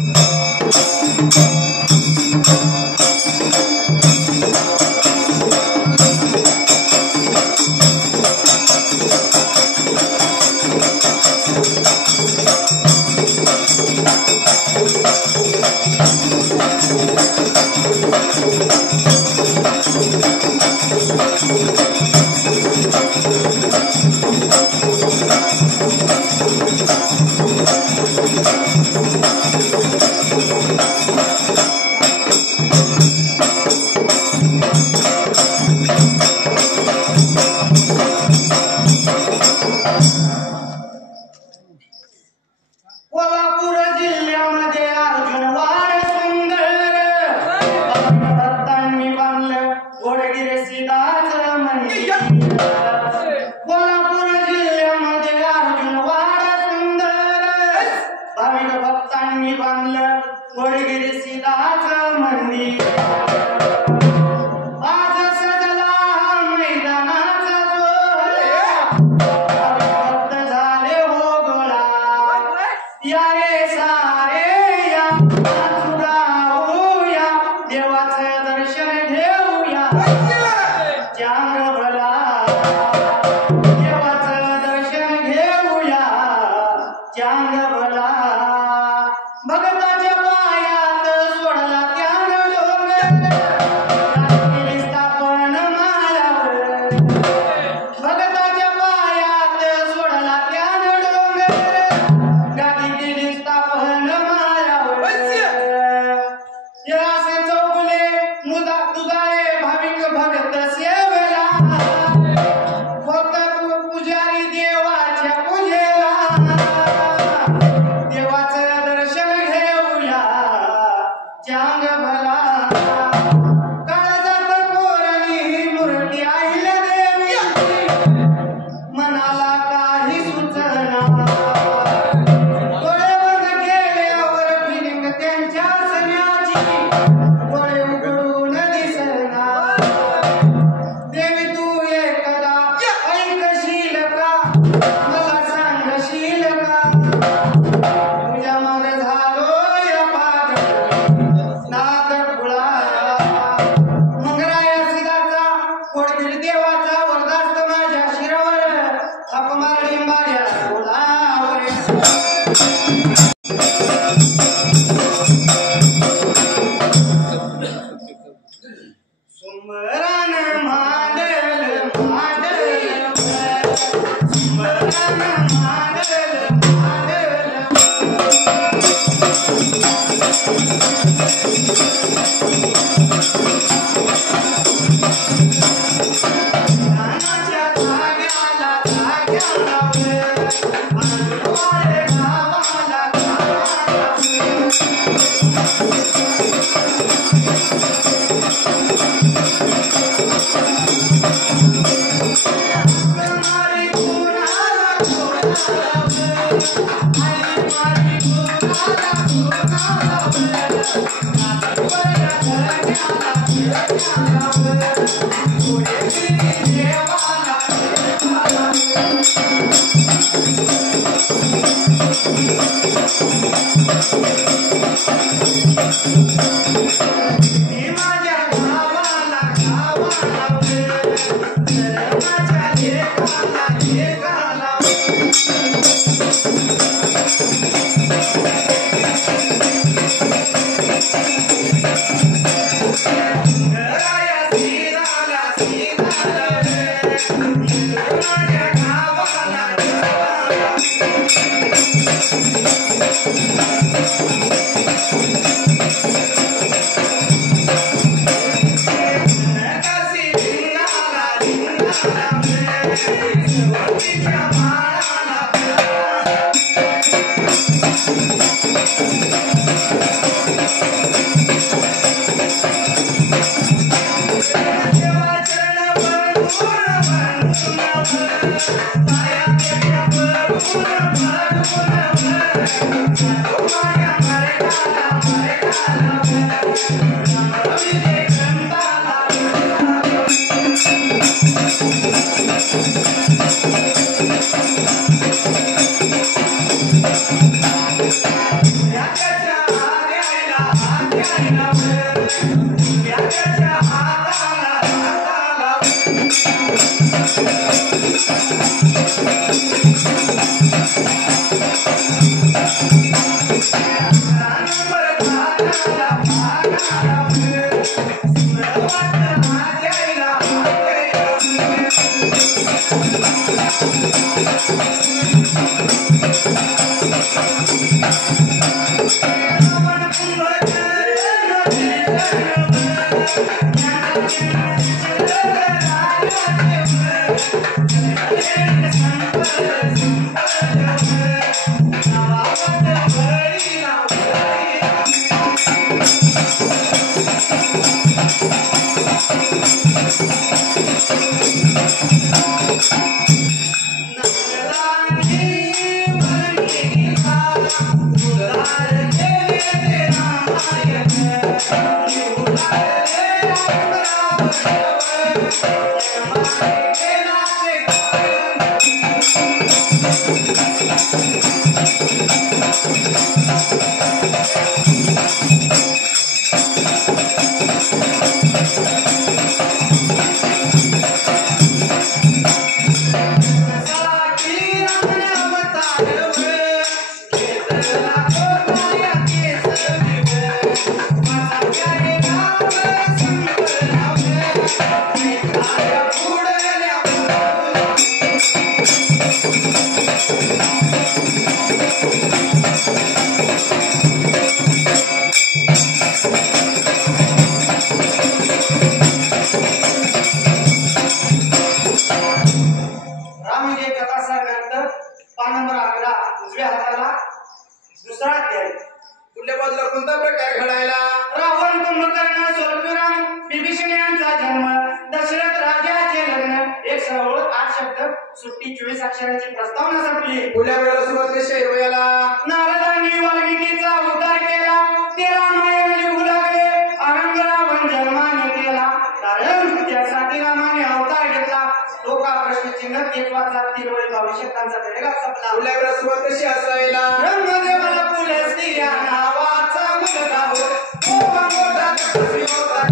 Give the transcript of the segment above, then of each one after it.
Yeah. सुट्टी 24 अक्षराची प्रस्तावना संपली. पुढल्या वेळेला सुरुवात कशी आहे वयाला? नारदांनी वाल्मिकीचा उद्धार केला. ते रामायण लिहू लागले. आनंद रावण जन्माने केला. कारण त्यासाठी रामाने अवतार घेतला. तो का प्रश्नचिन्ह तेव्हाचा तिरुवळी भविष्यकांचा वेळेला संपला. पुढल्या वेळेला सुरुवात कशी असायला? ब्रह्मदेवाला पुलस्ती या नावाचा मुलगा होता. तो मोठा तपस्वी होता.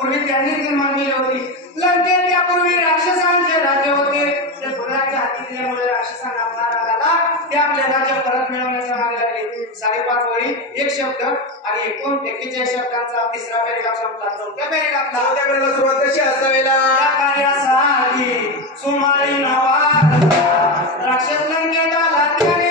पूर्वी त्यांनी निर्माण केली होती. लंकेत त्यापूर्वी राक्षसांचे राज्य होते. ते आणि एकूण 41 शब्दांचा तिसरा पॅरेग्राफ संपला. चौथ्या पॅरेग्राफला चौथ्या पॅरेग्राफला सुरुवात कशी असावेला या कार्यासाठी सुमारी नवा राक्षस लंकेत आला त्याने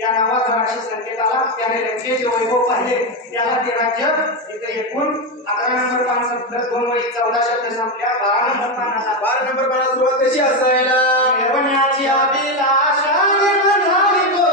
या नावाचा राक्षस संकेत आला त्याने लंकेचे वैभव पाहिले. त्याला ते राज्य इथे एकूण 11 नंबर पानात 2 वळी 14 शब्द संपल्या. 12 नंबर पानाला सुरुवात कशी असावेला यवनाची अभिलाषा निर्माण झाली तो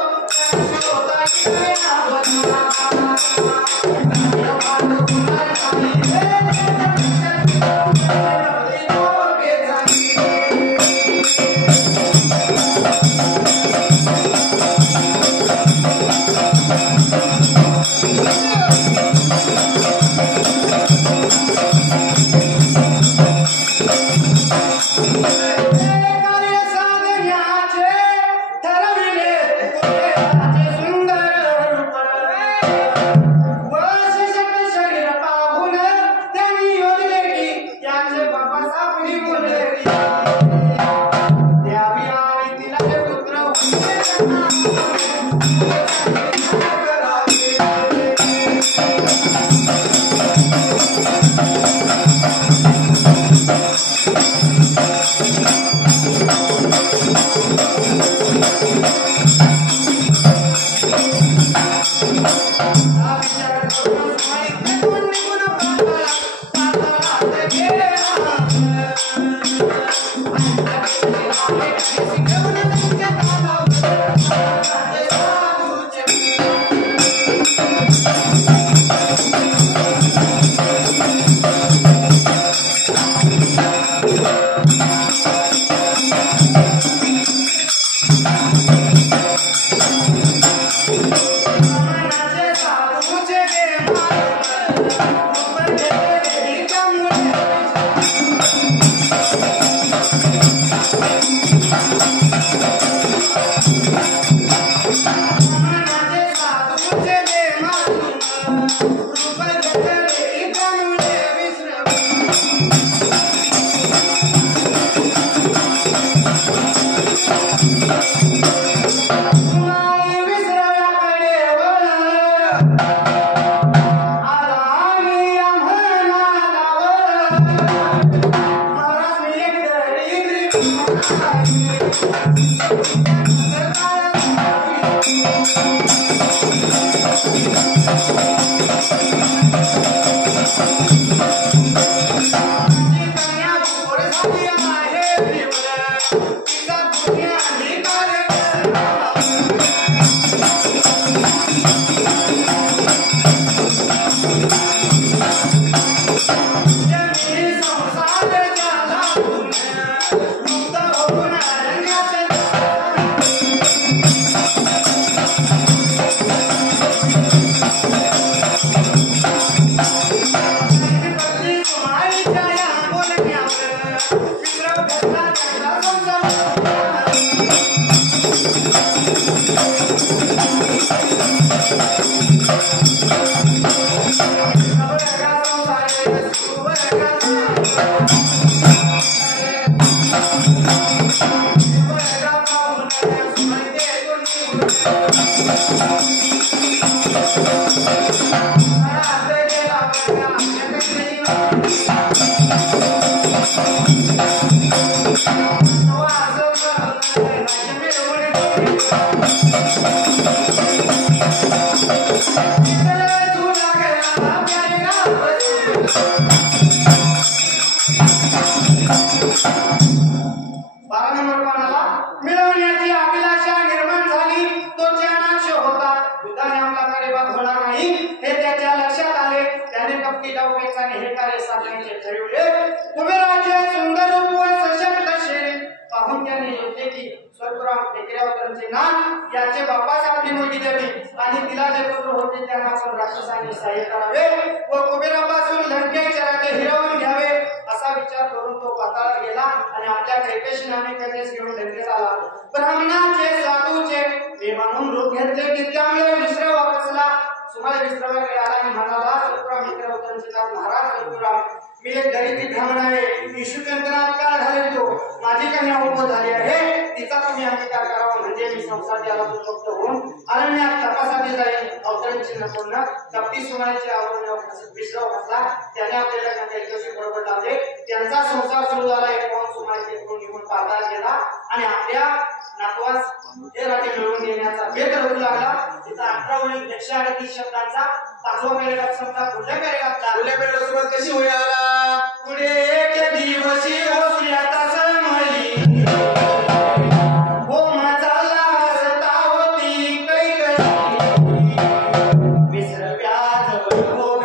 सुमारे विश्रामाकडे आला आणि म्हणाला, सद्गुराम मित्र अवतरणचंदार महाराज सद्गुराम, मी एक गरीब ब्राह्मण आहे, ईश्वरचंद्रात काळ घालतो, माझी कन्या उभं झाली आहे, तिचा तुम्ही अंगीकार करावा म्हणजे मी संसार द्यायला मुक्त होऊन अरण्यात तपासाठी जाईल. अवतरणचिन्ह पूर्ण कपटी सुमारेचे आवडण्यावर विश्राम घातला. त्याने आपल्याला काही दिवशी बरोबर लावले. त्यांचा संसार सुरू झाला. एक पाऊण सुमारे निघून पाताळ गेला आणि आपल्या नातवास हे राज्य मिळवून देण्याचा भेद रचू लागला. तिचा 18 वरील 138 शब्दांचा 5वा पॅरेग्राफ संपला. पुढल्या पॅरेग्राफला सुरुवात कशी होईल? पुढे एक दिवशी ओसऱ्याचा समयी होम चालला असता होती कैकई विसरव्याजवळ भोग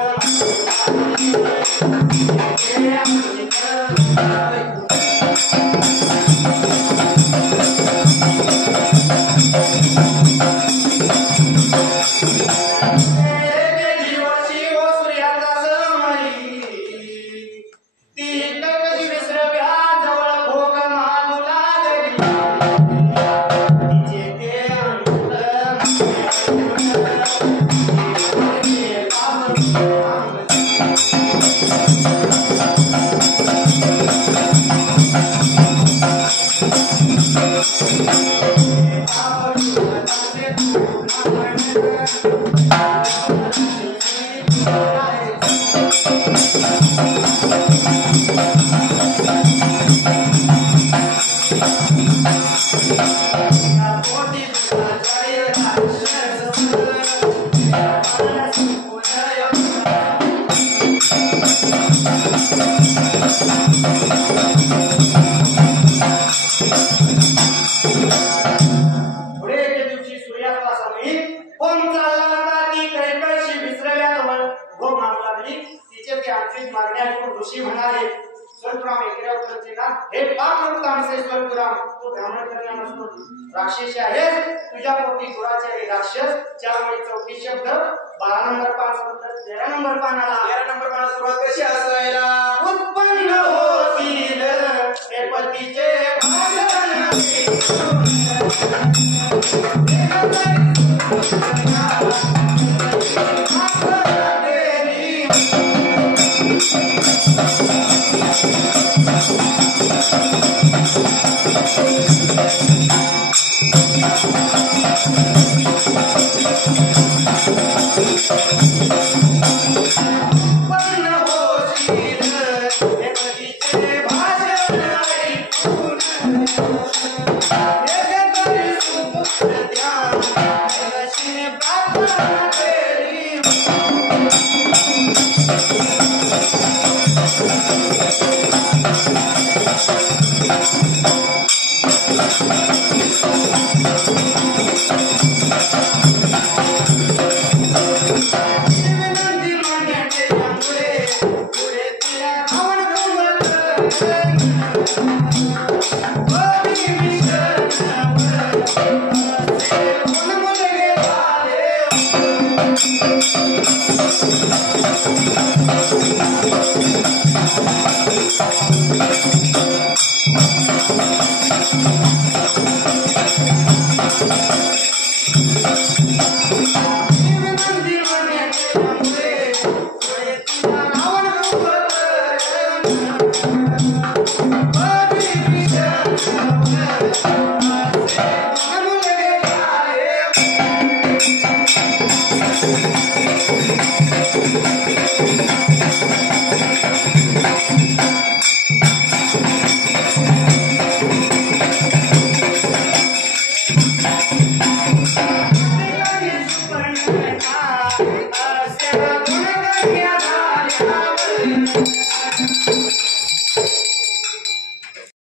ऋषी म्हणाले, स्वल्पराम एकेरा उत्तरचेना, हे पाप नको ताणसे स्वल्पराम, तू ब्राह्मण कन्या नसून राक्षस आहेस. तुझ्या पोटी गुराचे राक्षस. त्यामुळे 34 शब्द 12 नंबर पान 13 नंबर पानाला 13 नंबर पानाला सुरुवात कशी असायला? उत्पन्न होतील हे पतीचे